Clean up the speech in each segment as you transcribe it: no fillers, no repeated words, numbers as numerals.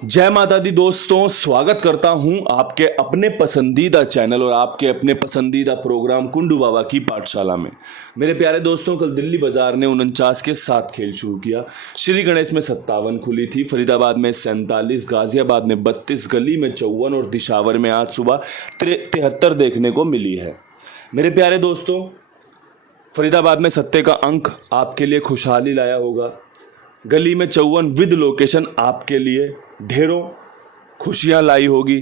जय माता दी दोस्तों, स्वागत करता हूं आपके अपने पसंदीदा चैनल और आपके अपने पसंदीदा प्रोग्राम कुंडू बाबा की पाठशाला में। मेरे प्यारे दोस्तों, कल दिल्ली बाजार ने 49 के 7 खेल शुरू किया। श्री गणेश में 57 खुली थी, फरीदाबाद में 47, गाजियाबाद में 32, गली में 54 और दिशावर में आज सुबह 73 देखने को मिली है। मेरे प्यारे दोस्तों, फरीदाबाद में सत्ते का अंक आपके लिए खुशहाली लाया होगा। गली में 54 विद लोकेशन आपके लिए ढेरों खुशियां लाई होगी।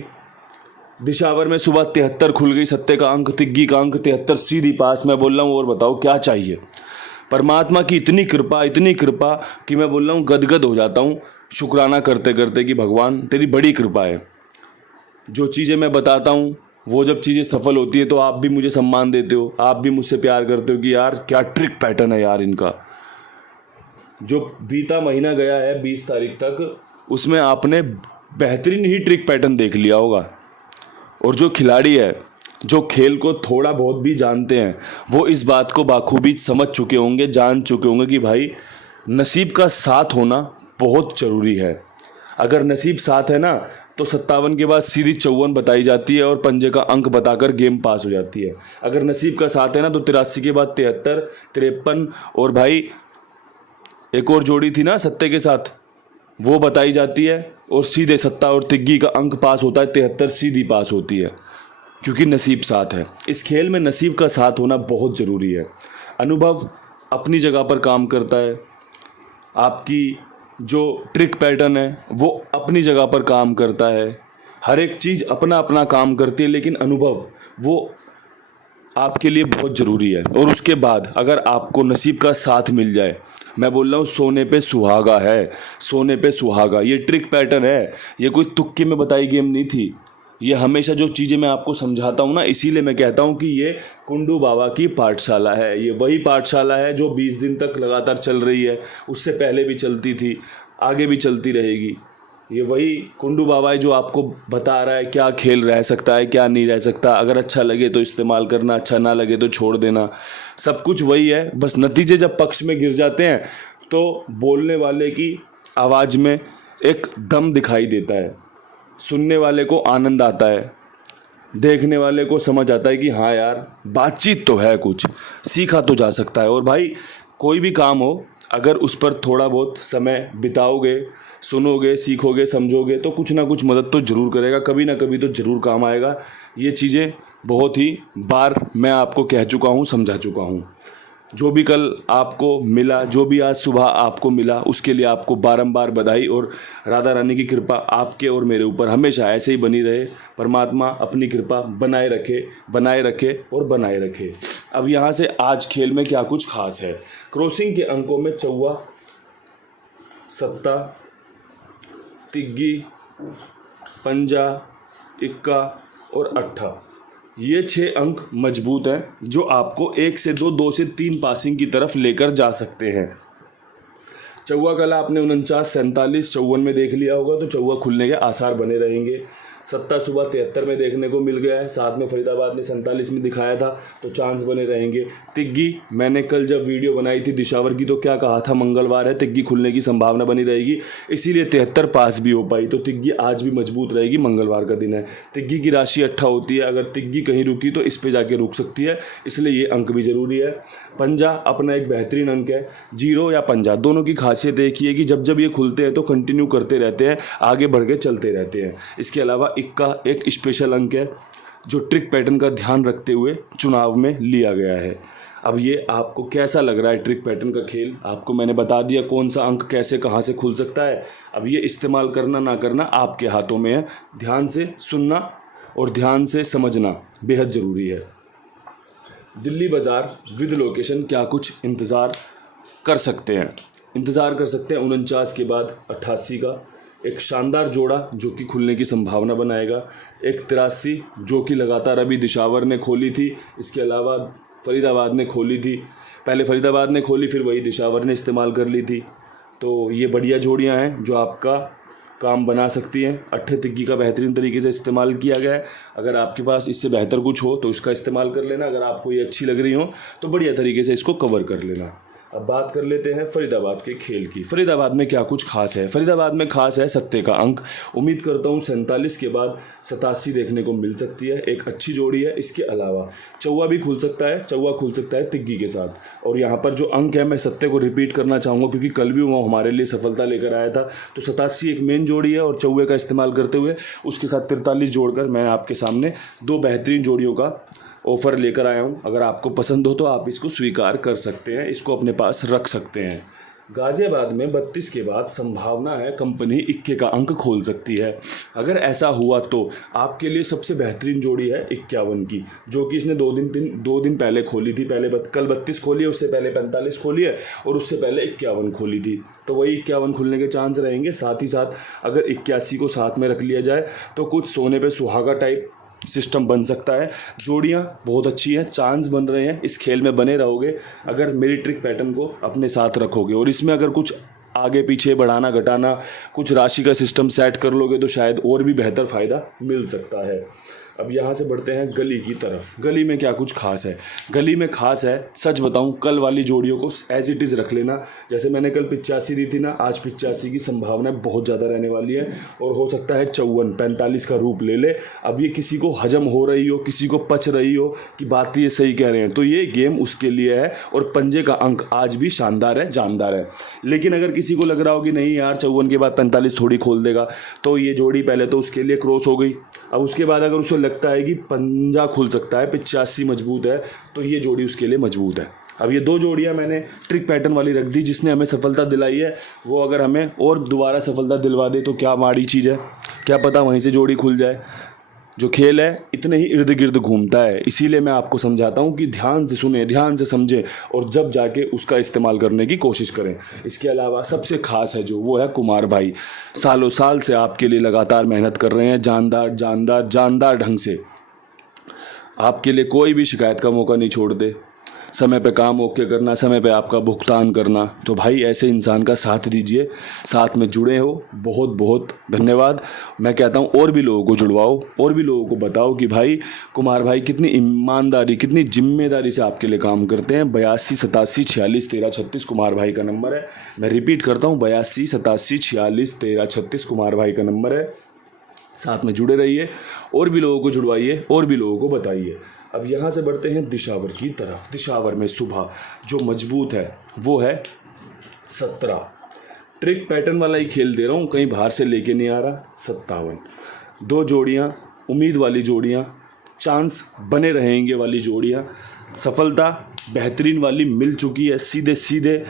दिशावर में सुबह 73 खुल गई, सत्ते का अंक, तिग्गी का अंक 73 सीधी पास। मैं बोल रहा हूँ और बताओ क्या चाहिए। परमात्मा की इतनी कृपा कि मैं बोल रहा हूँ गदगद हो जाता हूँ शुक्राना करते करते कि भगवान तेरी बड़ी कृपा है। जो चीज़ें मैं बताता हूँ वो जब चीज़ें सफल होती है तो आप भी मुझे सम्मान देते हो, आप भी मुझसे प्यार करते हो कि यार क्या ट्रिक पैटर्न है यार इनका। जो बीता महीना गया है 20 तारीख तक, उसमें आपने बेहतरीन ही ट्रिक पैटर्न देख लिया होगा। और जो खिलाड़ी है, जो खेल को थोड़ा बहुत भी जानते हैं, वो इस बात को बाखूबी समझ चुके होंगे, जान चुके होंगे कि भाई नसीब का साथ होना बहुत ज़रूरी है। अगर नसीब साथ है ना तो 57 के बाद सीधी 54 बताई जाती है और पंजे का अंक बताकर गेम पास हो जाती है। अगर नसीब का साथ है ना तो 83 के बाद 73, 53 और भाई एक और जोड़ी थी ना सत्ते के साथ, वो बताई जाती है और सीधे सत्ता और तिग्गी का अंक पास होता है, 73 सीधी पास होती है, क्योंकि नसीब साथ है। इस खेल में नसीब का साथ होना बहुत ज़रूरी है। अनुभव अपनी जगह पर काम करता है, आपकी जो ट्रिक पैटर्न है वो अपनी जगह पर काम करता है। हर एक चीज़ अपना अपना काम करती है, लेकिन अनुभव वो आपके लिए बहुत ज़रूरी है। और उसके बाद अगर आपको नसीब का साथ मिल जाए, मैं बोल रहा हूँ सोने पे सुहागा है, सोने पे सुहागा। ये ट्रिक पैटर्न है, ये कोई तुक्के में बताई गेम नहीं थी। ये हमेशा जो चीज़ें मैं आपको समझाता हूँ ना, इसीलिए मैं कहता हूँ कि ये कुंडू बाबा की पाठशाला है। ये वही पाठशाला है जो 20 दिन तक लगातार चल रही है, उससे पहले भी चलती थी, आगे भी चलती रहेगी। ये वही कुंडू बाबा है जो आपको बता रहा है क्या खेल रह सकता है, क्या नहीं रह सकता। अगर अच्छा लगे तो इस्तेमाल करना, अच्छा ना लगे तो छोड़ देना। सब कुछ वही है, बस नतीजे जब पक्ष में गिर जाते हैं तो बोलने वाले की आवाज़ में एक दम दिखाई देता है, सुनने वाले को आनंद आता है, देखने वाले को समझ आता है कि हाँ यार बातचीत तो है, कुछ सीखा तो जा सकता है। और भाई कोई भी काम हो, अगर उस पर थोड़ा बहुत समय बिताओगे, सुनोगे, सीखोगे, समझोगे तो कुछ ना कुछ मदद तो ज़रूर करेगा, कभी ना कभी तो ज़रूर काम आएगा। ये चीज़ें बहुत ही बार मैं आपको कह चुका हूँ, समझा चुका हूँ। जो भी कल आपको मिला, जो भी आज सुबह आपको मिला, उसके लिए आपको बारंबार बधाई। और राधा रानी की कृपा आपके और मेरे ऊपर हमेशा ऐसे ही बनी रहे। परमात्मा अपनी कृपा बनाए रखे, बनाए रखे और बनाए रखे। अब यहाँ से आज खेल में क्या कुछ खास है। क्रॉसिंग के अंकों में चौवा, सत्ता, तिग्गी, पंजा, इक्का और अट्ठा, ये 6 अंक मजबूत हैं जो आपको 1 से 2, 2 से 3 पासिंग की तरफ लेकर जा सकते हैं। चौवा कल आपने 49, 47, 54 में देख लिया होगा, तो चौवा खुलने के आसार बने रहेंगे। सत्ता सुबह 73 में देखने को मिल गया है, साथ में फरीदाबाद ने 47 में दिखाया था, तो चांस बने रहेंगे। तिग्गी, मैंने कल जब वीडियो बनाई थी दिशावर की तो क्या कहा था, मंगलवार है, तिग्गी खुलने की संभावना बनी रहेगी, इसीलिए 73 पास भी हो पाई। तो तिग्गी आज भी मजबूत रहेगी, मंगलवार का दिन है। तिग्गी की राशि 8 होती है, अगर तिग्गी कहीं रुकी तो इस पे जाके रुक सकती है, इसलिए ये अंक भी जरूरी है। पंजा अपना एक बेहतरीन अंक है। जीरो या पंजा दोनों की खासियत एक ही है कि जब जब ये खुलते हैं तो कंटिन्यू करते रहते हैं, आगे बढ़ के चलते रहते हैं। इसके अलावा इक्का एक स्पेशल अंक है जो ट्रिक पैटर्न का ध्यान रखते हुए चुनाव में लिया गया है। अब ये आपको कैसा लग रहा है ट्रिक पैटर्न का खेल, आपको मैंने बता दिया कौन सा अंक कैसे कहाँ से खुल सकता है। अब ये इस्तेमाल करना ना करना आपके हाथों में है। ध्यान से सुनना और ध्यान से समझना बेहद ज़रूरी है। दिल्ली बाज़ार विद लोकेशन क्या कुछ इंतज़ार कर सकते हैं। 49 के बाद 88 का एक शानदार जोड़ा जो कि खुलने की संभावना बनाएगा। एक 83 जो कि लगातार अभी दिशावर ने खोली थी, इसके अलावा फरीदाबाद ने खोली थी। पहले फरीदाबाद ने खोली, फिर वही दिशावर ने इस्तेमाल कर ली थी। तो ये बढ़िया जोड़ियां हैं जो आपका काम बना सकती हैं। अट्ठे तिग्गी का बेहतरीन तरीके से इस्तेमाल किया गया है। अगर आपके पास इससे बेहतर कुछ हो तो इसका इस्तेमाल कर लेना। अगर आपको ये अच्छी लग रही हो तो बढ़िया तरीके से इसको कवर कर लेना। अब बात कर लेते हैं फरीदाबाद के खेल की। फरीदाबाद में क्या कुछ खास है? फरीदाबाद में खास है सत्ते का अंक। उम्मीद करता हूँ 47 के बाद 87 देखने को मिल सकती है। एक अच्छी जोड़ी है। इसके अलावा चौवा भी खुल सकता है, चौवा खुल सकता है तिग्गी के साथ। और यहाँ पर जो अंक है मैं सत्ते को रिपीट करना चाहूँगा क्योंकि कल भी वो हमारे लिए सफलता लेकर आया था। तो 87 एक मेन जोड़ी है और चौवे का इस्तेमाल करते हुए उसके साथ 43 जोड़कर मैं आपके सामने दो बेहतरीन जोड़ियों का ऑफ़र लेकर आया हूँ। अगर आपको पसंद हो तो आप इसको स्वीकार कर सकते हैं, इसको अपने पास रख सकते हैं। गाज़ियाबाद में 32 के बाद संभावना है कंपनी 21 का अंक खोल सकती है। अगर ऐसा हुआ तो आपके लिए सबसे बेहतरीन जोड़ी है 51 की, जो कि इसने दो दिन पहले खोली थी। कल 32 खोली है, उससे पहले 45 खोली है और उससे पहले 51 खोली थी। तो वही 51 खुलने के चांस रहेंगे। साथ ही साथ अगर 81 को साथ में रख लिया जाए तो कुछ सोने पे सुहागा टाइप सिस्टम बन सकता है। जोड़ियाँ बहुत अच्छी हैं, चांस बन रहे हैं। इस खेल में बने रहोगे अगर मेरी ट्रिक पैटर्न को अपने साथ रखोगे और इसमें अगर कुछ आगे पीछे बढ़ाना घटाना, कुछ राशि का सिस्टम सेट कर लोगे तो शायद और भी बेहतर फ़ायदा मिल सकता है। अब यहाँ से बढ़ते हैं गली की तरफ। गली में क्या कुछ खास है? गली में खास है, सच बताऊँ, कल वाली जोड़ियों को एज इट इज़ रख लेना। जैसे मैंने कल 85 दी थी ना, आज 85 की संभावना बहुत ज़्यादा रहने वाली है और हो सकता है 54 45 का रूप ले ले। अब ये किसी को हजम हो रही हो, किसी को पच रही हो कि बात ये सही कह रहे हैं, तो ये गेम उसके लिए है। और पंजे का अंक आज भी शानदार है, जानदार है। लेकिन अगर किसी को लग रहा हो कि नहीं यार 54 के बाद 45 थोड़ी खोल देगा, तो ये जोड़ी पहले तो उसके लिए क्रॉस हो गई। अब उसके बाद अगर उसे लगता है कि पंजा खुल सकता है, 85 मजबूत है, तो ये जोड़ी उसके लिए मजबूत है। अब ये दो जोड़ियां मैंने ट्रिक पैटर्न वाली रख दी जिसने हमें सफलता दिलाई है। वो अगर हमें और दोबारा सफलता दिलवा दे तो क्या माड़ी चीज़ है, क्या पता वहीं से जोड़ी खुल जाए। जो खेल है इतने ही इर्द गिर्द घूमता है, इसीलिए मैं आपको समझाता हूँ कि ध्यान से सुने, ध्यान से समझें और जब जाके उसका इस्तेमाल करने की कोशिश करें। इसके अलावा सबसे खास है जो, वो है कुमार भाई। सालों साल से आपके लिए लगातार मेहनत कर रहे हैं, जानदार ढंग से। आपके लिए कोई भी शिकायत का मौका नहीं छोड़ते। समय पे काम ओके करना, समय पे आपका भुगतान करना। तो भाई ऐसे इंसान का साथ दीजिए, साथ में जुड़े हो। बहुत बहुत धन्यवाद। मैं कहता हूँ और भी लोगों को जुड़वाओ, और भी लोगों को बताओ कि भाई कुमार भाई कितनी ईमानदारी, कितनी जिम्मेदारी से आपके लिए काम करते हैं। 82 87 46 13 36 कुमार भाई का नंबर है। मैं रिपीट करता हूँ, 82 87 46 13 36 कुमार भाई का नंबर है। साथ में जुड़े रहिए, और भी लोगों को जुड़वाइए, और भी लोगों को बताइए। अब यहाँ से बढ़ते हैं दिशावर की तरफ। दिशावर में सुबह जो मजबूत है वो है 17। ट्रिक पैटर्न वाला ही खेल दे रहा हूँ, कहीं बाहर से लेके नहीं आ रहा। 57 दो जोड़ियाँ, उम्मीद वाली जोड़ियाँ, चांस बने रहेंगे वाली जोड़ियाँ, सफलता बेहतरीन वाली मिल चुकी है। सीधे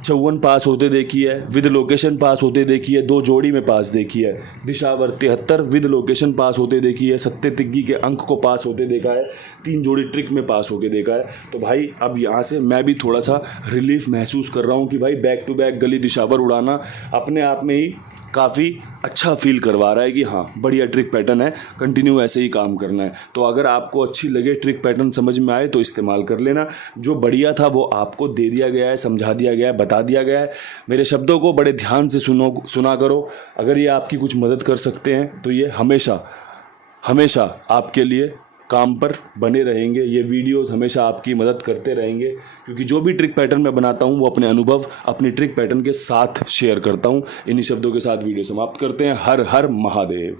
54 पास होते देखी है, विद लोकेशन पास होते देखी है, दो जोड़ी में पास देखी है। दिशावर 73 विद लोकेशन पास होते देखी है, सत्ते तिग्गी के अंक को पास होते देखा है, 3 जोड़ी ट्रिक में पास होके देखा है। तो भाई अब यहाँ से मैं भी थोड़ा सा रिलीफ महसूस कर रहा हूँ कि भाई बैक टू बैक गली दिशावर उड़ाना अपने आप में ही काफ़ी अच्छा फील करवा रहा है कि हाँ बढ़िया ट्रिक पैटर्न है, कंटिन्यू ऐसे ही काम करना है। तो अगर आपको अच्छी लगे, ट्रिक पैटर्न समझ में आए तो इस्तेमाल कर लेना। जो बढ़िया था वो आपको दे दिया गया है, समझा दिया गया है, बता दिया गया है। मेरे शब्दों को बड़े ध्यान से सुना करो। अगर ये आपकी कुछ मदद कर सकते हैं तो ये हमेशा आपके लिए काम पर बने रहेंगे। ये वीडियोस हमेशा आपकी मदद करते रहेंगे क्योंकि जो भी ट्रिक पैटर्न मैं बनाता हूँ वो अपने अनुभव अपनी ट्रिक पैटर्न के साथ शेयर करता हूँ। इन्हीं शब्दों के साथ वीडियो समाप्त करते हैं। हर हर महादेव।